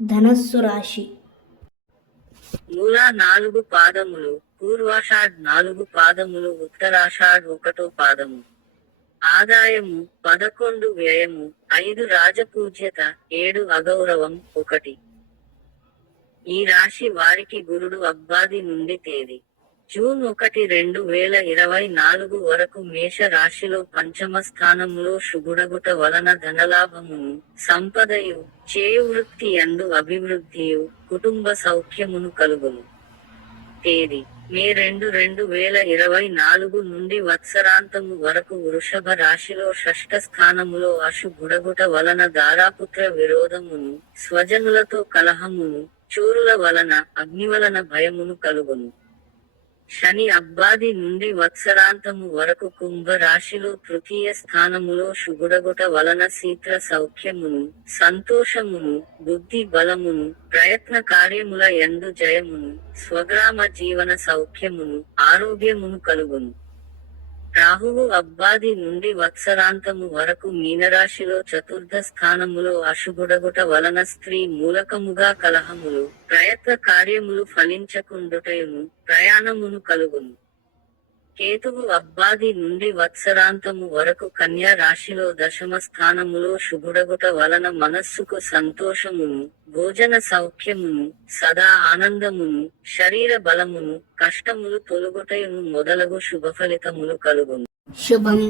ధనస్సు రాశి. మూల 4 పాదములు, పూర్వాషాఢ్ 4 పాదములు, ఉత్తరాషాఢ్ 1 పాదము. ఆదాయము 11, వ్యయము 5, రాజపూజ్యత 7, అగౌరవం 1. ఈ రాశి వారికి గురుడు అబ్బాది నుండి తేదీ జూన్ 1, 2024 వరకు మేష రాశిలో పంచమ స్థానములో శుభుడగుట వలన ధనలాభమును, సంపదయు, చేయు వృత్తి యందు అభివృద్ధియు, కుటుంబ సౌఖ్యమును కలుగును. తేదీ మే 2, 2024 నుండి వత్సరాంతము వరకు వృషభ రాశిలో షష్ఠ స్థానములో అశుభుడగుట వలన దారాపుత్ర విరోధమును, స్వజనులతో కలహమును, చోరుల వలన, అగ్నివలన భయమును కలుగును. శని అబ్బాది నుండి వత్సరాంతము వరకు కుంభ రాశిలో తృతీయ స్థానములో శుభుడగుట వలన శీఘ్ర సౌఖ్యమును, సంతోషమును, బుద్ధి బలమును, ప్రయత్న కార్యముల యందు జయమును, స్వగ్రామ జీవన సౌఖ్యమును, ఆరోగ్యమును కలుగును. రాహువు అబ్బాది నుండి వత్సరాంతము వరకు మీనరాశిలో చతుర్థ స్థానములో అశుభుడగుట వలన స్త్రీ మూలకముగా కలహములు, ప్రయత్న కార్యములు ఫలించకుండుటయును, ప్రయాణమును కలుగును. కేతువు అబ్బాది నుండి వత్సరాంతము వరకు కన్యా రాశిలో దశమ స్థానములో శుభుడగుట వలన మనస్సుకు సంతోషమును, భోజన సౌఖ్యమును, సదా ఆనందమును, శరీర బలమును, కష్టములు తొలగుటయును మొదలగు శుభఫలితములు కలుగును. శుభం.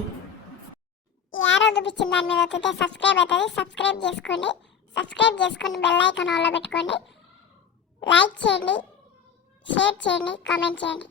ఈ ఆరో చూపించిన దాని మీద వస్తే సబ్స్క్రైబ్ అవుతుంది. సబ్స్క్రైబ్ చేసుకొని బెల్ ఐకాన్ ఆన్లో పెట్టుకోండి. లైక్ చేయండి, షేర్ చేయండి, కామెంట్ చేయండి.